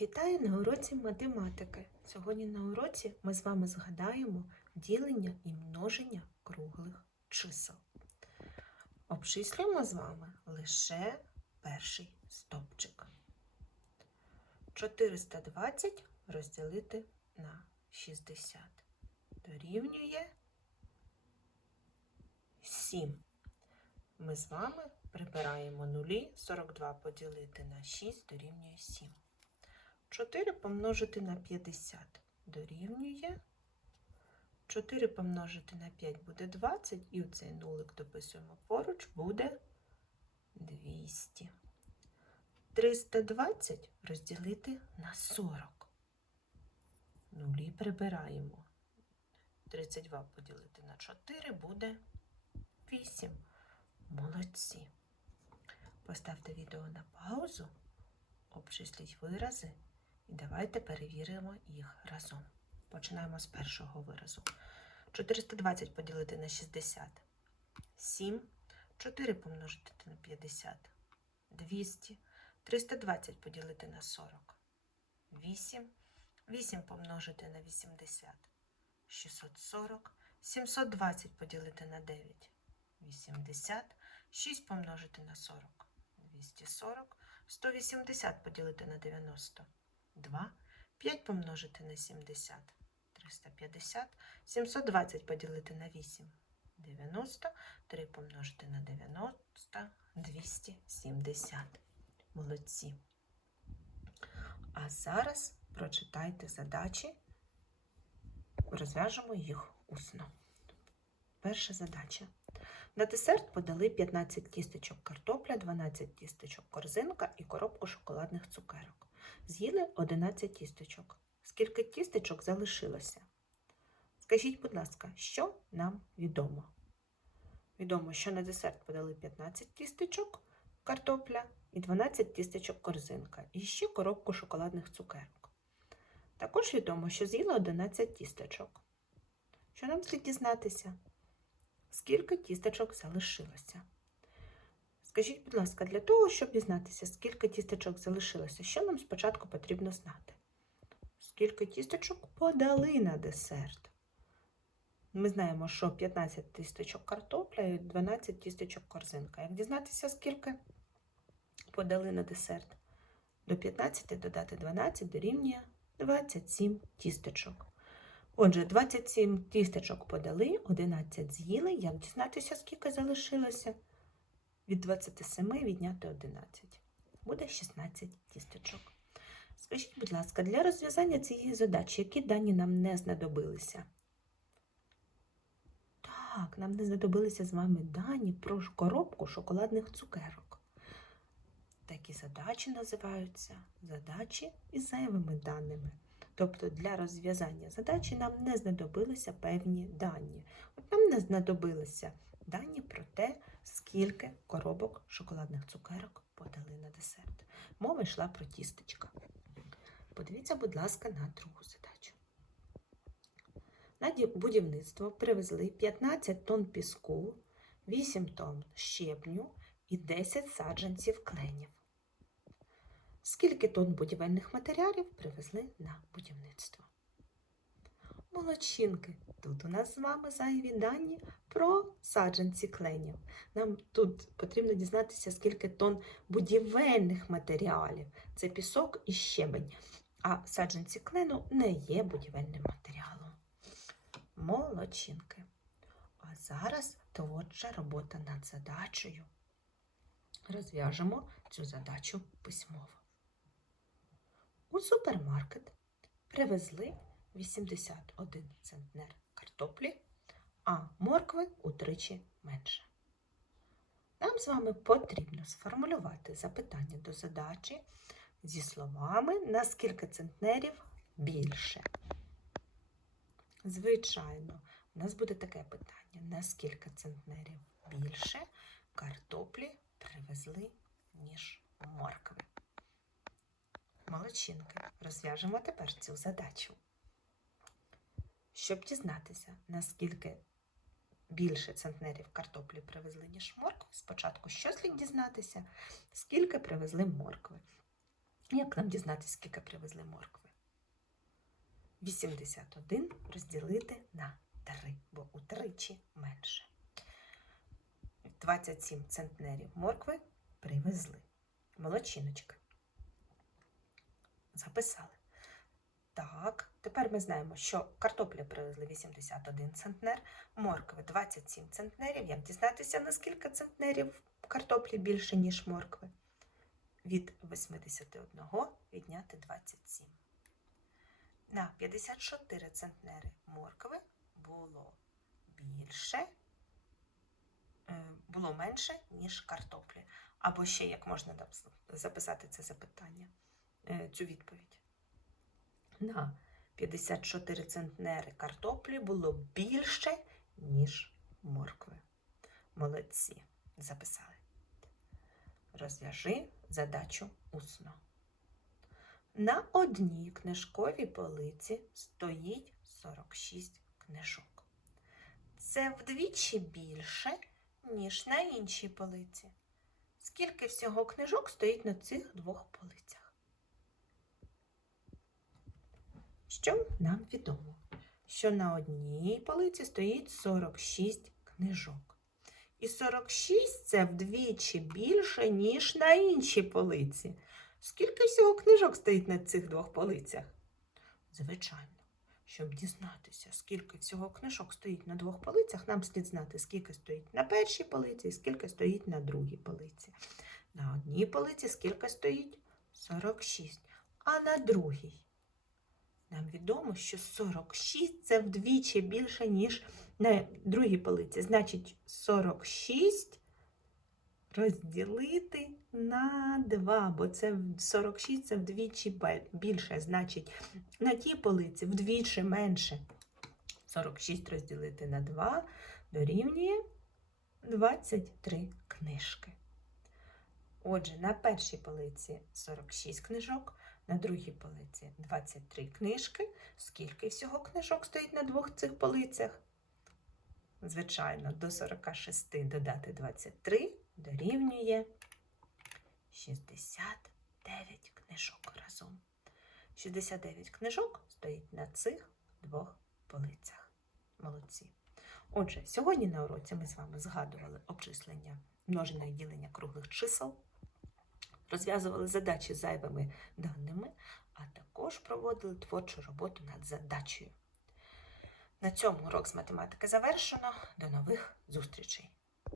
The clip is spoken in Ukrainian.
Вітаю на уроці математики. Сьогодні на уроці ми з вами згадаємо ділення і множення круглих чисел. Обчислюємо з вами лише перший стовпчик. 420 розділити на 60 дорівнює 7. Ми з вами прибираємо нулі, 42 поділити на 6 дорівнює 7. 4 помножити на 50 дорівнює. 4 помножити на 5 буде 20, і оцей нулик дописуємо поруч, буде 200. 320 розділити на 40. Нулі прибираємо. 32 поділити на 4 буде 8. Молодці. Поставте відео на паузу, обчисліть вирази і давайте перевіримо їх разом. Починаємо з першого виразу. 420 поділити на 60. 7. 4 помножити на 50. 200. 320 поділити на 40. 8. 8 помножити на 80. 640. 720 поділити на 9. 80. 6 помножити на 40. 240. 180 поділити на 90. 2. 5 помножити на 70. 350. 720 поділити на 8. 90. 3 помножити на 90. 270. Молодці. А зараз прочитайте задачі. Розв'яжемо їх усно. Перша задача. На десерт подали 15 тістечок картопля, 12 тістечок корзинка і коробку шоколадних цукерок. З'їли 11 тістечок. Скільки тістечок залишилося? Скажіть, будь ласка, що нам відомо? Відомо, що на десерт подали 15 тістечок картопля і 12 тістечок корзинка, і ще коробку шоколадних цукерок. Також відомо, що з'їли 11 тістечок. Що нам слід дізнатися? Скільки тістечок залишилося? Скажіть, будь ласка, для того, щоб дізнатися, скільки тістечок залишилося, що нам спочатку потрібно знати? Скільки тістечок подали на десерт? Ми знаємо, що 15 тістечок картопля і 12 тістечок корзинка. Як дізнатися, скільки подали на десерт? До 15 додати 12 дорівнює 27 тістечок. Отже, 27 тістечок подали, 11 з'їли. Як дізнатися, скільки залишилося? Від 27 відняти 11. Буде 16 тістечок. Скажіть, будь ласка, для розв'язання цієї задачі, які дані нам не знадобилися? Так, нам не знадобилися з вами дані про коробку шоколадних цукерок. Такі задачі називаються задачі із зайвими даними. Тобто для розв'язання задачі нам не знадобилися певні дані. От нам не знадобилися дані про те, скільки коробок шоколадних цукерок подали на десерт. Мова йшла про тістечка. Подивіться, будь ласка, на другу задачу. На будівництво привезли 15 тонн піску, 8 тонн щебню і 10 саджанців кленів. Скільки тонн будівельних матеріалів привезли на будівництво? Молодчинки, тут у нас з вами зайві дані про саджанці кленів. Нам тут потрібно дізнатися, скільки тонн будівельних матеріалів. Це пісок і щебень. А саджанці клену не є будівельним матеріалом. Молодчинки. А зараз творча робота над задачею. Розв'яжемо цю задачу письмово. У супермаркет привезли 81 центнер картоплі, а моркви утричі менше. Нам з вами потрібно сформулювати запитання до задачі зі словами на скільки центнерів більше. Звичайно, у нас буде таке питання: на скільки центнерів більше картоплі привезли, ніж моркви. Молодчинки, розв'яжемо тепер цю задачу. Щоб дізнатися, наскільки більше центнерів картоплі привезли, ніж моркви, спочатку що слід дізнатися, скільки привезли моркви. Як нам дізнатися, скільки привезли моркви? 81 розділити на 3, бо утричі менше. 27 центнерів моркви привезли. Молодчиночка. Записали. Так, тепер ми знаємо, що картоплі привезли 81 центнер, моркви 27 центнерів. Як дізнатися, на скільки центнерів картоплі більше, ніж моркви? Від 81 відняти 27. На 54 центнери моркви було більше, е, було менше, ніж картоплі. Або ще як можна записати це запитання, е, цю відповідь. На 54 центнери картоплі було більше, ніж моркви. Молодці. Записали. Розв'яжи задачу усно. На одній книжковій полиці стоїть 46 книжок. Це вдвічі більше, ніж на іншій полиці. Скільки всього книжок стоїть на цих двох полицях? Що нам відомо? Що на одній полиці стоїть 46 книжок. І 46 це вдвічі більше, ніж на іншій полиці. Скільки всього книжок стоїть на цих двох полицях? Звичайно, щоб дізнатися, скільки всього книжок стоїть на двох полицях, нам слід знати, скільки стоїть на першій полиці і скільки стоїть на другій полиці. На одній полиці скільки стоїть? 46. А на другій? Нам відомо, що 46 це вдвічі більше, ніж на другій полиці. Значить, 46 розділити на 2, бо це 46 це вдвічі більше. Значить, на тій полиці вдвічі менше. 46 розділити на 2 дорівнює 23 книжки. Отже, на першій полиці 46 книжок, на другій полиці 23 книжки. Скільки всього книжок стоїть на двох цих полицях? Звичайно, до 46 додати 23 дорівнює 69 книжок разом. 69 книжок стоїть на цих двох полицях. Молодці. Отже, сьогодні на уроці ми з вами згадували обчислення множення і ділення круглих чисел, розв'язували задачі зайвими даними, а також проводили творчу роботу над задачею. На цьому урок з математики завершено. До нових зустрічей!